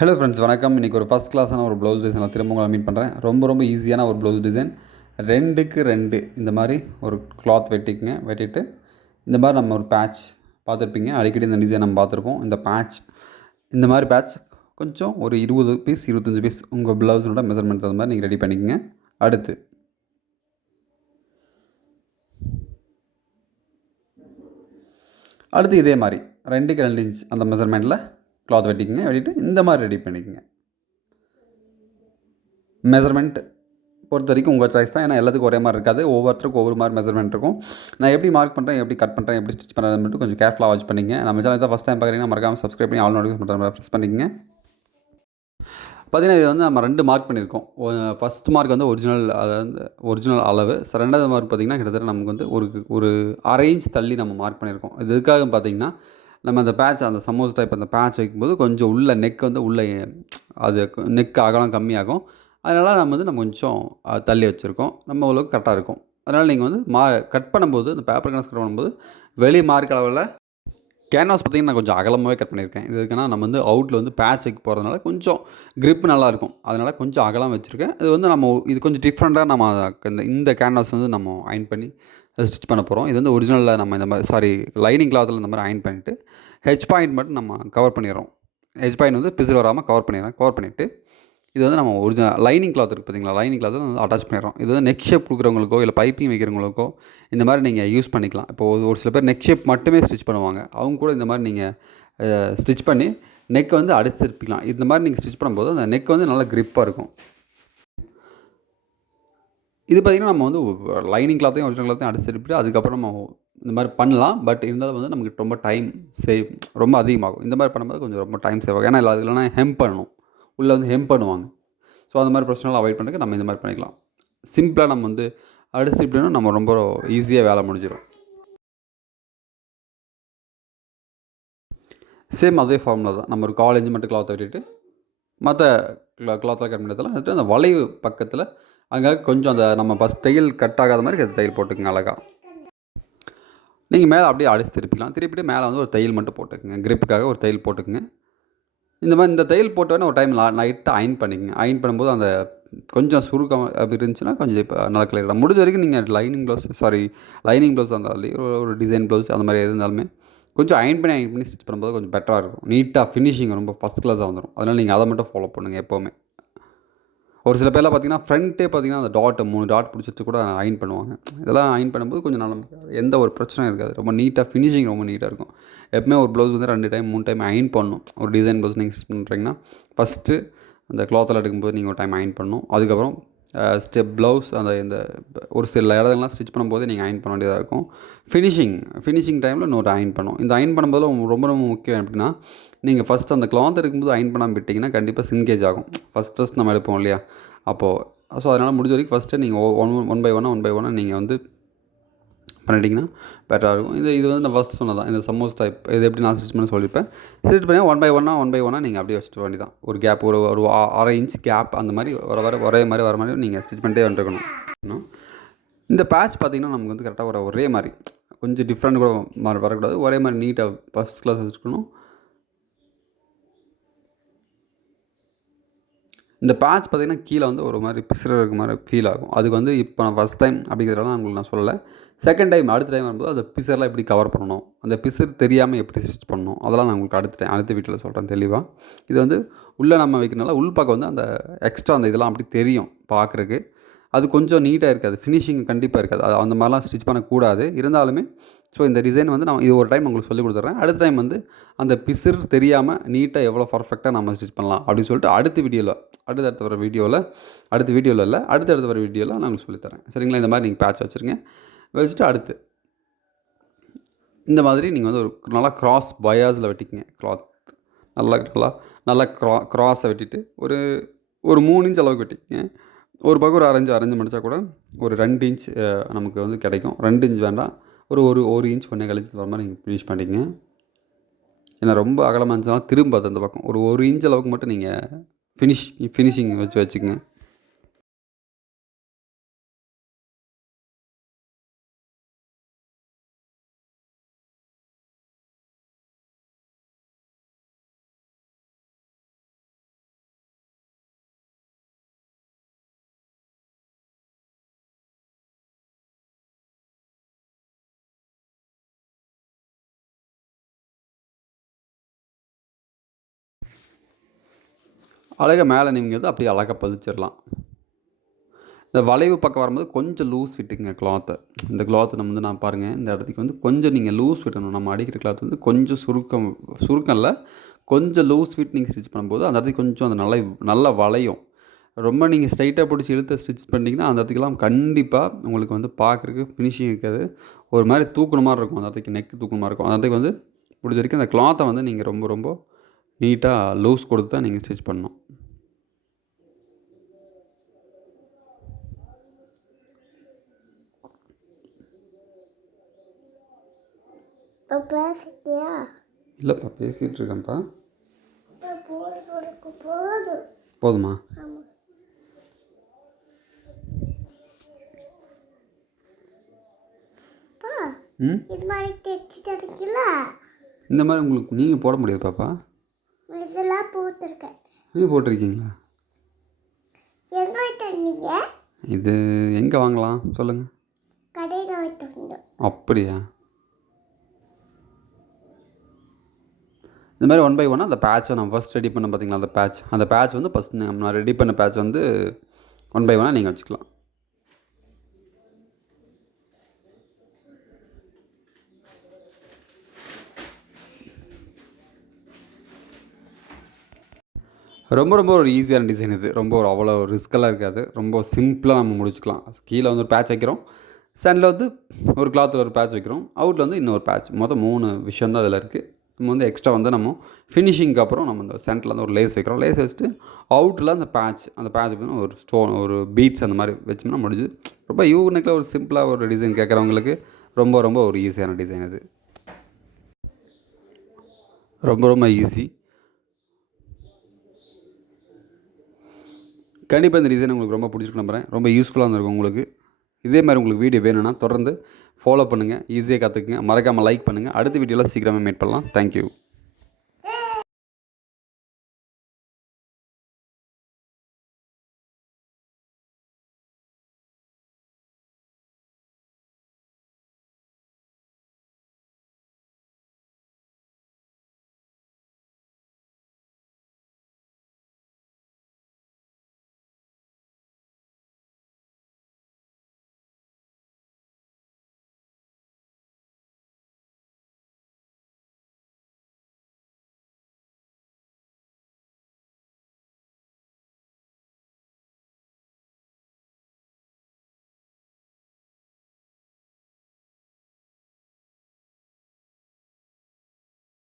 Hello friends, வணக்கம். இன்றைக்கி ஒரு ஃபஸ்ட் கிளாஸான ஒரு ப்ளவுஸ் டிசைனில் திரும்ப உங்களை மீட் பண்ணுறேன். ரொம்ப ஈஸியான ஒரு ப்ளவுஸ் டிசைன். 2க்கு 2 இந்த மாதிரி ஒரு கிளாத் வெட்டிக்குங்க. வெட்டிட்டு இந்த மாதிரி நம்ம ஒரு பேட்ச் பார்த்துருப்பீங்க. அடிக்கடி இந்த டிசைன் நம்ம பார்த்துருப்போம். இந்த பேட்ச் இந்த மாதிரி பேட்ச் கொஞ்சம் ஒரு 20 பீஸ் 25 பீஸ் உங்கள் ப்ளவுஸோட மெஷர்மெண்ட் அந்த மாதிரி நீங்கள் ரெடி பண்ணிக்கோங்க. அடுத்து இதே மாதிரி 2க்கு 2 இன்ச் அந்த மெஷர்மெண்ட்டில் கிளாத் வெட்டிக்குங்க. வெட்டிட்டு இந்த மாதிரி ரெடி பண்ணிக்கோங்க. மெஷர்மெண்ட் பொறுத்த வரைக்கும் உங்கள் சாய்ஸ் தான். ஏன்னா எல்லாத்துக்கும் ஒரே மாதிரி இருக்காது. ஒவ்வொருத்தருக்கும் ஒவ்வொரு மாதிரி மெஷர்மெண்ட் இருக்கும். நான் எப்படி மார்க் பண்ணுறேன், எப்படி கட் பண்ணுறேன், எப்படி ஸ்டிச் பண்ணுறது மட்டும் கொஞ்சம் கேர்ஃபுல்லாக வாட்ச் பண்ணிங்க. நம்ம சேனல் தான் ஃபஸ்ட் டைம் பார்க்குறீங்கன்னா மறக்காமல் சப்ஸ்கிரைப் பண்ணி ஆல் நோட்டிஃபிகேஷன் பண்ணுற ப்ரெஸ் பண்ணிக்கங்க. பார்த்தீங்கன்னா இது வந்து நம்ம 2 மார்க் பண்ணியிருக்கோம். ஃபஸ்ட் மார்க் வந்து ஒரிஜினல் அளவு. ரெண்டாவது மார்க் பார்த்திங்கன்னா கிட்டத்தட்ட நமக்கு வந்து ஒரு அரை இன்ச் தள்ளி நம்ம மார்க் பண்ணியிருக்கோம். இது எதுக்காக பார்த்திங்கன்னா நம்ம அந்த பேட்ச் அந்த சமோஸ் டைப் அந்த பேட்ச் வைக்கும்போது கொஞ்சம் உள்ள நெக் வந்து உள்ளே அது நெக் அகலம் கம்மியாகும். அதனால் நம்ம கொஞ்சம் தள்ளி வச்சுருக்கோம். நம்ம அளவுக்கு கரெக்டாக இருக்கும். அதனால் நீங்கள் வந்து கட் பண்ணும்போது அந்த பேப்பர் கேன்வாஸ் கட் பண்ணும்போது வெளி மார்க் அளவில் கேன்வாஸ் பார்த்திங்கன்னா நான் கொஞ்சம் அகலமாகவே கட் பண்ணியிருக்கேன். இது எதுக்குன்னா நம்ம வந்து அவுட்டில் வந்து பேட்ச் வைக்க போகிறதுனால கொஞ்சம் க்ரிப் நல்லாயிருக்கும். அதனால் கொஞ்சம் அகலம் வச்சுருக்கேன். இது வந்து இது கொஞ்சம் டிஃப்ரெண்ட்டாக நம்ம இந்த கேன்வாஸ் வந்து நம்ம அயன் பண்ணி ஸ்டிச் பண்ண போகிறோம். இது வந்து ஒரிஜினலில் நம்ம இந்த மாதிரி லைனிங் கிளாத்தில் இந்த மாதிரி அயன் பண்ணிவிட்டு ஹெச் பாயிண்ட் மட்டும் நம்ம கவர் பண்ணிடுறோம். ஹெச் பாயிண்ட் வந்து பிசில் வராமல் கவர் பண்ணிவிட்டு இது வந்து நம்ம ஒரிஜினல் லைனிங் கிளாத் இருக்குது பார்த்தீங்களா, லைனிங் கிளாத்தில் வந்து அட்டாச் பண்ணிடுறோம். இது வந்து நெக் ஷேப் கொடுக்குறவங்களுக்கோ இல்லை பைப்பிங் வைக்கிறவங்களுக்கோ இந்த மாதிரி நீங்கள் யூஸ் பண்ணிக்கலாம். இப்போது ஒரு சில பேர் நெக் ஷேப் மட்டுமே ஸ்டிச் பண்ணுவாங்க. அவங்க கூட இந்த மாதிரி நீங்கள் ஸ்டிச் பண்ணி நெக்கை வந்து அடிச்சு திருப்பிக்கலாம். இந்த மாதிரி நீங்கள் ஸ்டிச் பண்ணும்போது அந்த நெக் வந்து நல்லா க்ரிப்பாக இருக்கும். இது பார்த்திங்கன்னா நம்ம வந்து லைனிங் கிளாத்தையும் ஒரிஜினல் கிளாத்தையும் அடிச்சு திருப்பிட்டு அதுக்கப்புறம் நம்ம இந்த மாதிரி பண்ணலாம். பட் இருந்தாலும் வந்து நமக்கு ரொம்ப டைம் ரொம்ப அதிகமாகும். இந்த மாதிரி பண்ணும்போது கொஞ்சம் ரொம்ப டைம் சேவ் ஆகும். ஏன்னா இல்லைனா ஹெம்ப் பண்ணணும், உள்ளே வந்து ஹெம்ப் பண்ணுவாங்க. ஸோ அந்த மாதிரி பிரச்சனைலாம் அவாய்ட் பண்ணுறதுக்கு நம்ம இந்த மாதிரி பண்ணிக்கலாம். சிம்பிளாக நம்ம வந்து அடிச்சு திருப்பினா நம்ம ரொம்ப ஈஸியாக வேலை முடிஞ்சிடும். சேம் அதே ஃபார்முலா தான். நம்ம ஒரு காலேஜ் மட்டும் கிளாத்தை வெட்டிட்டு மற்ற கிளாத்தில் கட் பண்ணுறதுலாம் வந்துட்டு அந்த வளைவு பக்கத்தில் அங்கே கொஞ்சம் அந்த நம்ம ஃபஸ்ட் தையல் கட் ஆகாத மாதிரி அது தையல் போட்டுக்குங்க. அழகாக நீங்கள் மேலே அப்படியே அடிச்சு திருப்பிட்டு மேலே வந்து ஒரு தையல் மட்டும் போட்டுக்குங்க. கிரிப்புக்காக ஒரு தையல் போட்டுக்குங்க. இந்த தையல் போட்டோன்னே ஒரு டைம் நைட்டாக அயன் பண்ணிக்கங்க. அயன் பண்ணும்போது அந்த கொஞ்சம் சுருக்கம் அப்படி இருந்துச்சுன்னா கொஞ்சம் இப்போ நல்லா கிளியர். முடிஞ்ச வரைக்கும் நீங்கள் லைனிங் ப்ளவுஸ் இருந்தாலும் ஒரு டிசைன் ப்ளவுஸ் அந்த மாதிரி எது இருந்தாலுமே கொஞ்சம் அயன் பண்ணி ஸ்டிச் பண்ணும்போது கொஞ்சம் பெட்டராக இருக்கும். நீட்டாக ஃபினிஷிங் ரொம்ப ஃபஸ்ட் கிளாஸாக வந்துடும். அதனால் நீங்கள் அதை மட்டும் ஃபாலோ பண்ணுங்கள் எப்போவுமே. ஒரு சில பேர்லாம் பார்த்திங்கன்னா ஃப்ரண்ட்டே பார்த்திங்கன்னா அந்த 3 டாட் பிடிச்சி வச்சு கூட அயன் பண்ணுவாங்க. இதெல்லாம் அயன் பண்ணும்போது கொஞ்சம் நல்லா எந்த ஒரு பிரச்சனையும் இருக்காது. ரொம்ப நீட்டாக ஃபினிஷிங் ரொம்ப நீட்டாக இருக்கும். எப்பவுமே ஒரு ப்ளவுஸ் வந்து 2 டைம் 3 டைம் அயன் பண்ணணும். ஒரு டிசைன் ப்ளவுஸ் நீங்கள் ஸ்டிச் பண்ணுறீங்கன்னா ஃபஸ்ட்டு அந்த கிளாத்தில் எடுக்கும்போது நீங்கள் ஒரு டைம் அயன் பண்ணணும். அதுக்கப்புறம் ப்ளவுஸ் இந்த ஒரு சில இடத்துலலாம் ஸ்டிச் பண்ணும்போது நீங்கள் அயன் பண்ண வேண்டியதாக இருக்கும். ஃபினிஷிங் டைமில் இன்னொரு அயன் பண்ணணும். இந்த அயன் பண்ணும்போது ரொம்ப முக்கியம் எப்படின்னா, நீங்கள் ஃபஸ்ட் அந்த கிளாத் எடுக்கும்போது அயன் பண்ணாமல் விட்டிங்கன்னா கண்டிப்பாக சிங்கேஜ் ஆகும். ஃபஸ்ட் நம்ம எடுப்போம் இல்லையா, அப்போது. ஸோ அதனால் முடிஞ்ச வரைக்கும் ஃபஸ்ட்டு நீங்கள் ஒன் பை ஒன்னாக நீங்கள் வந்து பண்ணிட்டீங்கன்னா பெட்டராக இருக்கும். இது வந்து நான் ஃபஸ்ட் சொன்னதான். இந்த சமோஸ் டைப் இது எப்படி நான் ஸ்டிச் பண்ண சொல்லியிருப்பேன். ஸ்டிச் பண்ணி ஒன் பை ஒன்னாக நீங்கள் அப்படியே வச்சுட்டு வேண்டியதான். ஒரு கேப் ஒரு அரை இன்ச் கேப் அந்த மாதிரி ஒரே மாதிரி வர மாதிரி நீங்கள் ஸ்டிச் பண்ணிட்டே வந்துருக்கணும். இந்த பேட்ச் பார்த்திங்கன்னா நமக்கு வந்து கரெக்டாக ஒரே மாதிரி கொஞ்சம் டிஃப்ரெண்ட் கூட வரக்கூடாது. ஒரே மாதிரி நீட்டாக ஃபஸ்ட் கிளாஸ் வச்சுக்கணும். இந்த பேட்ச் பார்த்திங்கன்னா கீழே வந்து ஒரு மாதிரி இருக்க மாதிரி ஃபீல் ஆகும். அதுக்கு வந்து இப்போ நான் ஃபஸ்ட் டைம் அப்படிங்கிறதுனால உங்களுக்கு நான் சொல்லலை. செகண்ட் டைம் அடுத்த டைம் வரும்போது அந்த பிசர்லாம் எப்படி கவர் பண்ணணும், அந்த பிசர் தெரியாமல் எப்படி ஸ்டிச் பண்ணணும், அதெல்லாம் நான் உங்களுக்கு அடுத்த வீட்டில் சொல்கிறேன் தெளிவாக. இது வந்து உள்ளே நம்ம வைக்கிறனால உள்பாக்க வந்து அந்த எக்ஸ்ட்ரா அந்த இதெல்லாம் அப்படி தெரியும் பார்க்குறக்கு. அது கொஞ்சம் நீட்டாக இருக்காது. ஃபினிஷிங் கண்டிப்பாக இருக்காது. அது அந்த மாதிரிலாம் ஸ்டிச் பண்ணக்கூடாது. இருந்தாலுமே ஸோ இந்த டிசைன் வந்து நான் இது ஒரு டைம் உங்களுக்கு சொல்லிக் கொடுத்துட்றேன். அடுத்த டைம் வந்து அந்த பிசிறு தெரியாமல் நீட்டாக எவ்வளோ பர்ஃபெக்டாக நம்ம ஸ்டிச் பண்ணலாம் அப்படின்னு சொல்லிட்டு அடுத்த வர வீடியோவில் அடுத்தடுத்து வர வீடியோவில் நான் உங்களுக்கு சொல்லித்தரேன். சரிங்களா? இந்த மாதிரி நீங்கள் பேட்ச் வச்சுருங்க. வச்சுட்டு அடுத்து இந்த மாதிரி நீங்கள் வந்து ஒரு நல்லா கிராஸ் பயாஸில் வெட்டிக்கிங்க. கிளாத் நல்லா கிராஸை வெட்டிட்டு ஒரு 3 இன்ச் அளவுக்கு வெட்டிக்கிங்க. ஒரு பக்கம் ஒரு அரைஞ்சு மடித்தா கூட ஒரு 2 இன்ச் நமக்கு வந்து கிடைக்கும். 2 இன்ச் வேண்டாம், ஒரு இன்ச் கொஞ்சம் கழிச்சு வர மாதிரி நீங்கள் ஃபினிஷ் பண்ணிங்க. ஏன்னா ரொம்ப அகலமாக இருந்துச்சுன்னா திரும்ப அந்த பக்கம் ஒரு இன்ச் அளவுக்கு மட்டும் நீங்கள் ஃபினிஷிங் வச்சுக்கோங்க. அழகாக மேலே நீங்கள் வந்து அப்படியே அழகாக பதிச்சிடலாம். இந்த வளைவு பக்கம் வரும்போது கொஞ்சம் லூஸ் விட்டுங்க கிளாத்தை. இந்த கிளாத்து நம்ம வந்து நான் பாருங்கள் இந்த இடத்துக்கு வந்து கொஞ்சம் நீங்கள் லூஸ் விட்டணும். நம்ம அடிக்கிற கிளாத் வந்து கொஞ்சம் சுருக்கம் இல்லை, கொஞ்சம் லூஸ் விட்டு நீங்கள் ஸ்டிச் பண்ணும்போது அந்த இடத்துக்கு கொஞ்சம் அந்த நல்லா வளையும். ரொம்ப நீங்கள் ஸ்ட்ரைட்டாக பிடிச்சி இழுத்து ஸ்டிச் பண்ணிட்டீங்கன்னா அந்த இடத்துக்குலாம் கண்டிப்பாக உங்களுக்கு வந்து பார்க்குறதுக்கு ஃபினிஷிங் இருக்காது. ஒரு மாதிரி தூக்குன மாதிரி இருக்கும். அந்த இடத்துக்கு நெக் தூக்குன மாதிரி இருக்கும். அந்த இடத்துக்கு வந்து முடிஞ்ச வரைக்கும் அந்த கிளாத்தை வந்து நீங்கள் ரொம்ப ரொம்ப நீட்டாக லூஸ் கொடுத்து தான் நீங்கள் ஸ்டிச் பண்ணணும். இப்போ பேசிட்டியா? இல்லைப்பா பேசிகிட்டு இருக்கேன்ப்பா. போதும். போதுமா? ஆமாம். இது மாதிரி தைச்சி தரீங்களா? இந்த மாதிரி உங்களுக்கு நீங்கள் போட முடியாது பாப்பா. இதெல்லாம் போட்டிருக்கேன். நீங்கள் போட்டிருக்கீங்களா? எங்கே வைத்தீங்க? இது எங்கே வாங்கலாம் சொல்லுங்கள். கடையில் வைத்தோம். அப்படியா? இந்த மாதிரி 1 by 1 அந்த பேட்சை நான் ஃபஸ்ட் ரெடி பண்ண பார்த்தீங்களா, அந்த பேட்ச் வந்து ஃபஸ்ட் நான் ரெடி பண்ண பேட்ச் வந்து 1 by 1 நீங்கள் வச்சுக்கலாம். ரொம்ப ரொம்ப ஒரு ஈஸியான டிசைன் இது. ரொம்ப அவ்வளோ ரிஸ்க்கெல்லாம் இருக்காது. ரொம்ப சிம்பிளாக நம்ம முடிச்சுக்கலாம். கீழே வந்து ஒரு பேட்ச் வைக்கிறோம், சென்டரில் வந்து ஒரு கிளாத்தில் ஒரு பேட்ச் வைக்கிறோம், அவுட்டில் வந்து இன்னொரு பேட்ச். மொத்தம் 3 விஷயம் தான் அதில் இருக்குது. நம்ம வந்து எக்ஸ்ட்ரா வந்து நம்ம ஃபினிஷிங்க்கு அப்புறம் நம்ம இந்த சென்டரில் வந்து ஒரு லேஸ் வைக்கிறோம். லேஸ் வச்சுட்டு அவுட்டில் அந்த பேட்ச் பார்த்தீங்கன்னா ஒரு ஸ்டோன் ஒரு பீட்ஸ் அந்த மாதிரி வச்சோம்னா முடிஞ்சுது. ரொம்ப யூனிக்கில் ஒரு சிம்பிளாக ஒரு டிசைன் கேட்குறவங்களுக்கு ரொம்ப ரொம்ப ஒரு ஈஸியான டிசைன் இது. ரொம்ப ரொம்ப ஈஸி. கண்டிப்பாக இந்த டிசைன் உங்களுக்கு ரொம்ப பிடிச்சிருக்கு நம்புகிறேன். ரொம்ப யூஸ்ஃபுல்லாக இருந்திருக்கும் உங்களுக்கு. இதே மாதிரி உங்களுக்கு வீடியோ வேணும்னா தொடர்ந்து ஃபாலோ பண்ணுங்கள், ஈஸியாக கற்றுக்குங்க. மறக்காமல் லைக் பண்ணுங்கள். அடுத்த வீடியோவில் சீக்கிரமாக மீட் பண்ணலாம். தேங்க்யூ.